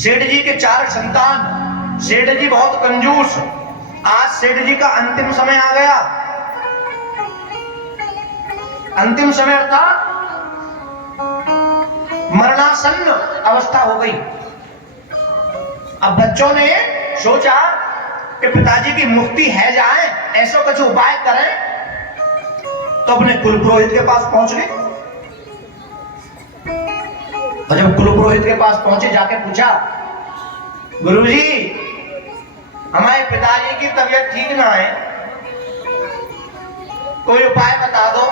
सेठ जी के 4 संतान, सेठ जी बहुत कंजूस। आज सेठ जी का अंतिम समय आ गया। अंतिम समय अर्थात मरणासन्न अवस्था हो गई। अब बच्चों ने सोचा कि पिताजी की मुक्ति है जाए, ऐसा कुछ उपाय करें। तो अपने कुल पुरोहित के पास पहुंच गए। और जब कुल पुरोहित के पास पहुंचे, जाके पूछा, गुरुजी हमारे पिताजी की तबीयत ठीक ना है, कोई उपाय बता दो।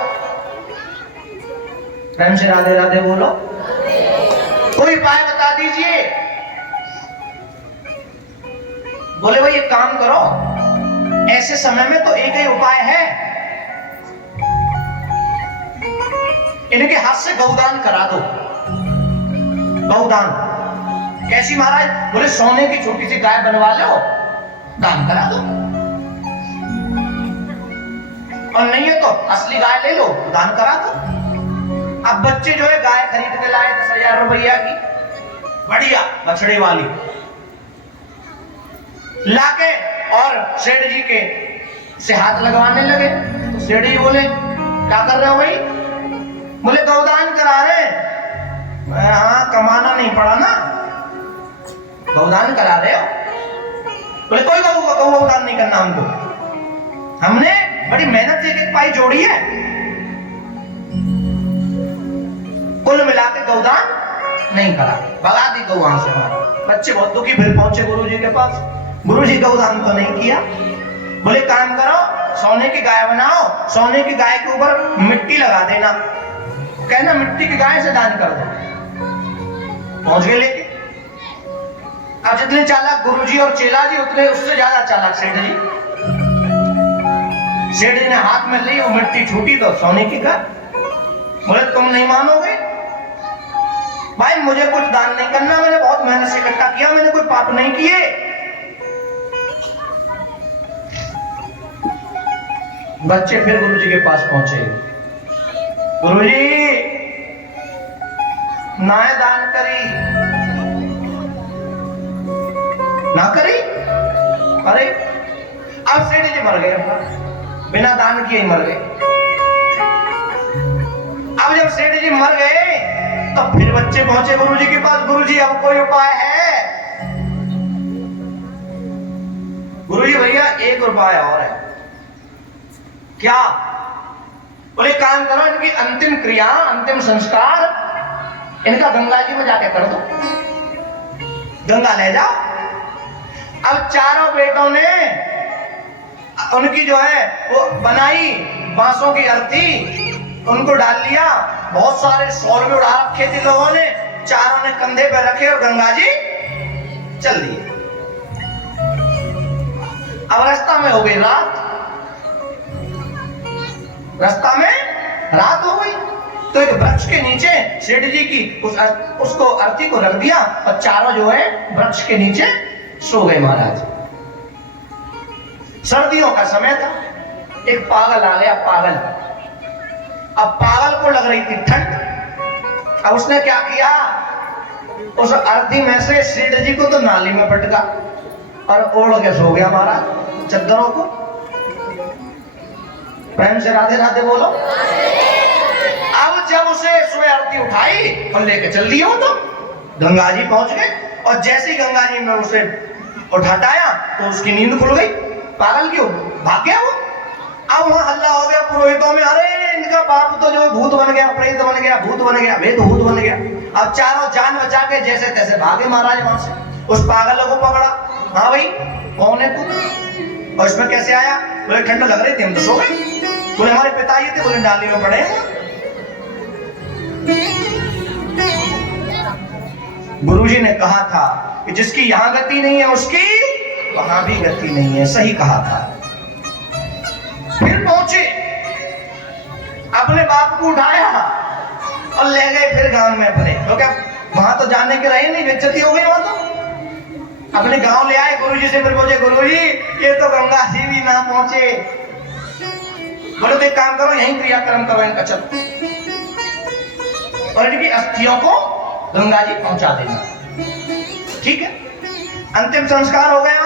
प्रेम से राधे राधे बोलो। कोई उपाय बता दीजिए। बोले भाई एक काम करो, ऐसे समय में तो एक ही उपाय है, इनके हाथ से गौदान करा दो। गौदान कैसी महाराज? बोले सोने की छोटी सी गाय बनवा लो, दान करा दो। और नहीं है तो असली गाय ले लो, दान करा दो। अब बच्चे जो है गाय खरीद के लाए 10,000 रुपया की, बढ़िया बछड़े वाली लाके, और सेठ जी के से हाथ लगवाने लगे। तो सेठ जी बोले क्या कर रहे हो भाई? बोले गौदान करा रहे। हाँ, कमाना नहीं पड़ा ना, गौदान करा रहे हो। बोले कोई गौदान नहीं करना हमको, हमने बड़ी मेहनत से एक पाई जोड़ी है, कुल मिला के गौदान नहीं करा, भगा दी गौ वहां से। बच्चे बहुत दुखी, फिर पहुंचे गुरुजी के पास। गुरुजी गौदान तो नहीं किया। बोले काम करो, सोने की गाय बनाओ, सोने की गाय के ऊपर मिट्टी लगा देना, कहना मिट्टी की गाय से दान कर दो। पहुंच गए लेके। अब जितने चालाक गुरुजी और चेला जी, उतने उससे ज्यादा चालाक सेठ जी। सेठ जी ने हाथ में ली, वो मिट्टी छूटी तो सोने की गाय। बोले तुम नहीं मानोगे भाई, मुझे कुछ दान नहीं करना, मैंने बहुत मेहनत से इकट्ठा किया, मैंने कोई पाप नहीं किए। बच्चे फिर गुरुजी के पास पहुंचे। गुरुजी नाय दान करी, ना करी। अरे अब सेठ जी मर गए, बिना दान किए ही मर गए। अब जब सेठ जी मर गए तो फिर बच्चे पहुंचे गुरुजी के पास। गुरुजी अब कोई उपाय है? गुरुजी भैया एक उपाय और है। क्या? बोले काम करो, इनकी अंतिम क्रिया, अंतिम संस्कार इनका गंगा जी में जाके कर दो, गंगा ले जाओ। अब चारों बेटों ने उनकी जो है वो बनाई बांसों की अर्थी, उनको डाल लिया। बहुत सारे शोर में उड़ा रखे थे लोगों ने, चारों ने कंधे पे रखे और गंगा जी चल दिए। अब रास्ता में हो गई रात, रास्ता में रात हो गई। तो एक वृक्ष के नीचे सेठ जी की उसको अर्थी को रख दिया और चारों जो है वृक्ष के नीचे सो गए महाराज। सर्दियों का समय था। एक पागल आ गया, पागल। अब पागल को लग रही थी ठंड। अब उसने क्या किया, उस अर्थी में से सेठ जी को तो नाली में पटका और ओढ़ के सो गया महाराज चद्दरों को। प्रेम से राधे राधे बोलो। अब जब उसे सुबह आरती उठाई और लेके चल दिया, तो गंगा जी पहुंच गए। और जैसे ही गंगा जी में उसे उठाया तो उसकी नींद खुल गई। पागल क्यों भाग गया वो। अब वहां हल्ला हो गया पुरोहितों में, अरे इनका बाप तो जो भूत बन गया, प्रेत बन गया, भूत बन गया, वेद भूत बन गया। अब चारों जान बचा के जैसे तैसे भागे महाराज वहां से। उस पागल को पकड़ा। हाँ भाई कौन है तू, और इसमें कैसे आया? बोले ठंड लग रही थी, हम तो सो गए। बोले हमारे पिताजी थे, बोले नाली में पड़े। गुरुजी ने कहा था कि जिसकी यहां गति नहीं है उसकी वहां भी गति नहीं है, सही कहा था। फिर पहुंचे, अपने बाप को उठाया और ले गए फिर गांव में अपने, क्योंकि वहां तो जाने के रहे नहीं, बेइज्जती हो गई वहां तो। अपने गांव ले आए गुरुजी से, फिर बोले गुरुजी ये तो गंगा जी भी ना पहुंचे। बोले तो एक काम करो, यहीं क्रियाक्रम करो इनका, चल और इनकी अस्थियों को गंगा जी पहुंचा देना। ठीक है, अंतिम संस्कार हो गया,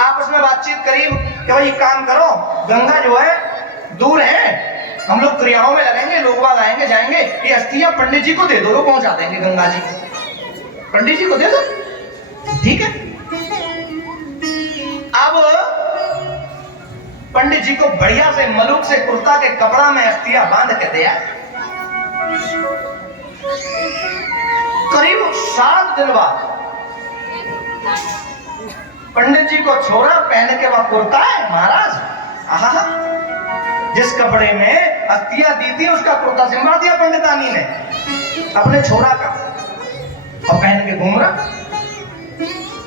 आपस में बातचीत करी कि भाई काम करो, गंगा जो है दूर है, हम लोग क्रियाओं में लगेंगे, लोग बाग आएंगे जाएंगे, ये अस्थियां पंडित जी को दे दो, वो पहुंचा देंगे गंगा जी को, पंडित जी को दे दो, ठीक है। अब पंडित जी को बढ़िया से मलूक से कुर्ता के कपड़ा में अस्थियां बांध के दिया। करीब 7 दिन बाद पंडित जी को छोरा पहन के वह कुर्ता है महाराज, आहा, जिस कपड़े में अस्थियां दी थी उसका कुर्ता सिमरा दिया पंडितानी ने अपने छोरा का और पहन के घूम रहा।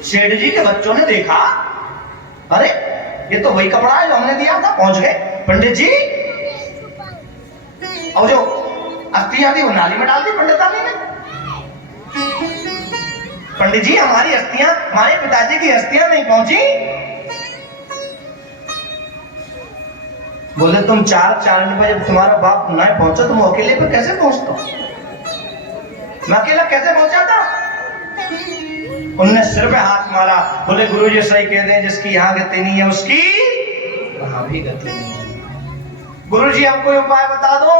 सेठ जी के बच्चों ने देखा, अरे ये तो वही कपड़ा है जो हमने दिया था। पहुंच गए, पंडित जी, और जो अस्थियां थी वो नाली में डाल दी पंडितानी ने। पंडित जी, हमारी अस्थियां, हमारे पिताजी की अस्थियां नहीं पहुंची। बोले तुम 4 बजे जब तुम्हारा बाप नहीं पहुंचा, तुम अकेले पे कैसे पहुंचता? मैं अकेला कैसे पहुंचा था? उनने सिर पे हाथ मारा, बोले गुरुजी सही कह दें, जिसकी यहाँ गति नहीं है उसकी वहां भी गति नहीं है। गुरुजी अब कोई उपाय बता दो,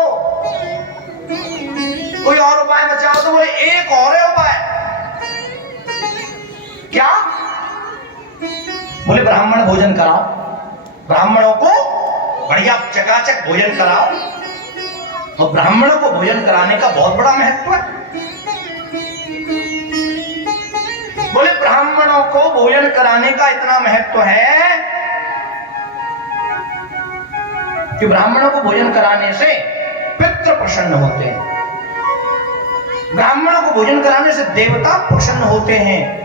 कोई और उपाय बचाओ। तो बोले एक और है उपाय। क्या? बोले ब्राह्मण भोजन कराओ, ब्राह्मणों को बढ़िया चकाचक भोजन कराओ। और ब्राह्मणों को भोजन कराने का बहुत बड़ा महत्व है। बोले ब्राह्मणों को भोजन कराने का इतना महत्व है कि ब्राह्मणों को भोजन कराने से पितृ प्रसन्न होते हैं, ब्राह्मणों को भोजन कराने से देवता प्रसन्न होते हैं,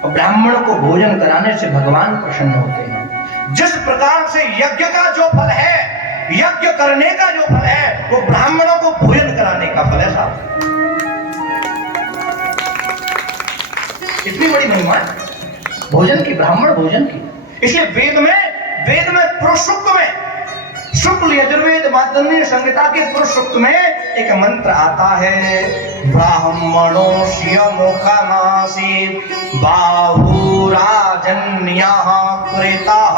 और ब्राह्मणों को भोजन कराने से भगवान प्रसन्न होते हैं। जिस प्रकार से यज्ञ का जो फल है, यज्ञ करने का जो फल है, वो ब्राह्मणों को भोजन कराने का फल है साहब। इतनी बड़ी महिमा है भोजन की, ब्राह्मण भोजन की। इसलिए वेद में पुरुष सूक्त में, शुक्ल यजुर्वेद माध्यमिक संहिता के पुरुष सूक्त में एक मंत्र आता है, ब्राह्मणोस्य मुखमासीत् बाहुराजन्यः कृताः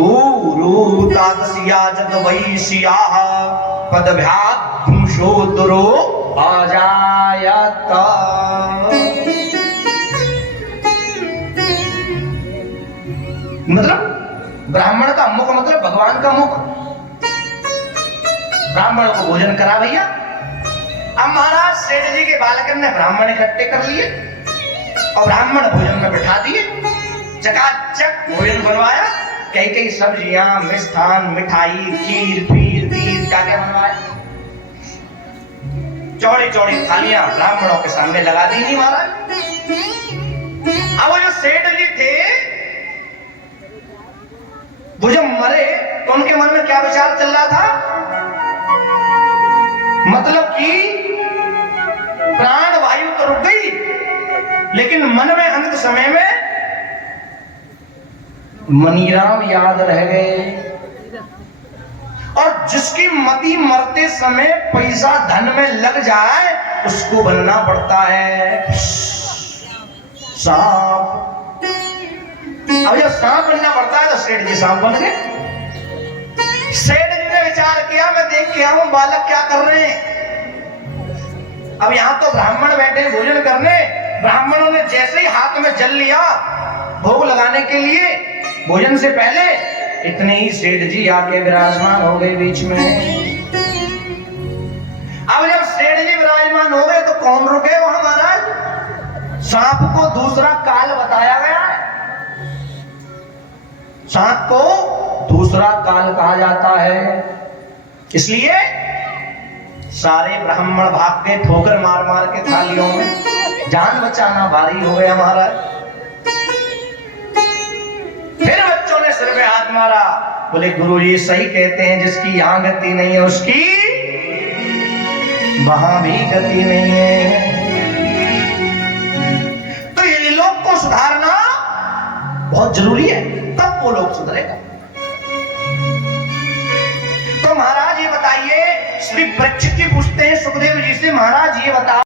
ऊरुतादस्याजत वैश्याः पदभ्याद्भुंशोदरो अजायत। मतलब ब्राह्मण का मुख मतलब भगवान का मुख। ब्राह्मणों को भोजन करा भैया। अब महाराज सेठ जी के बालकन ने ब्राह्मण इकट्ठे कर लिए और ब्राह्मण भोजन में बिठा दिए, चकाचक भोजन बनवाया, कई सब्जियां, मिष्ठान, मिठाई, खीर, पीर क्या क्या बनवाया। चौड़ी चौड़ी थालियां ब्राह्मणों के सामने लगा दी थी महाराज। अब वो जो सेठ जी थे वो जब मरे तो उनके मन में क्या विचार चल रहा था? मतलब कि प्राण वायु तो रुक गई, लेकिन मन में अंत समय में मनीराम याद रह गए। और जिसकी मति मरते समय पैसा धन में लग जाए उसको बनना पड़ता है सांप। अब जब सांप बनना पड़ता है तो सेठ जी सांप बन गए। सेठ जी ने विचार किया, मैं देख के आऊं बालक क्या कर रहे हैं। अब यहां तो ब्राह्मण बैठे भोजन करने, ब्राह्मणों ने जैसे ही हाथ में जल लिया भोग लगाने के लिए, भोजन से पहले इतने ही सेठ जी आके विराजमान हो गए बीच में। अब जब सेठ जी विराजमान हो गए तो कौन रुके वहां महाराज? सांप को दूसरा काल बताया गया है। सांप को दूसरा काल कहा जाता है। इसलिए सारे ब्राह्मण भाग के ठोकर मार मार के थालियों में, जान बचाना भारी हो गया महाराज। फिर बच्चों ने सिर पे हाथ मारा, बोले गुरुजी सही कहते हैं, जिसकी यहां गति नहीं है उसकी वहां भी गति नहीं है। तो ये लोग को सुधारना बहुत जरूरी है, तब वो लोग सुधरेगा। तो महाराज ये बताइए, श्री परीक्षित जी पूछते हैं सुखदेव जी से, महाराज ये बताओ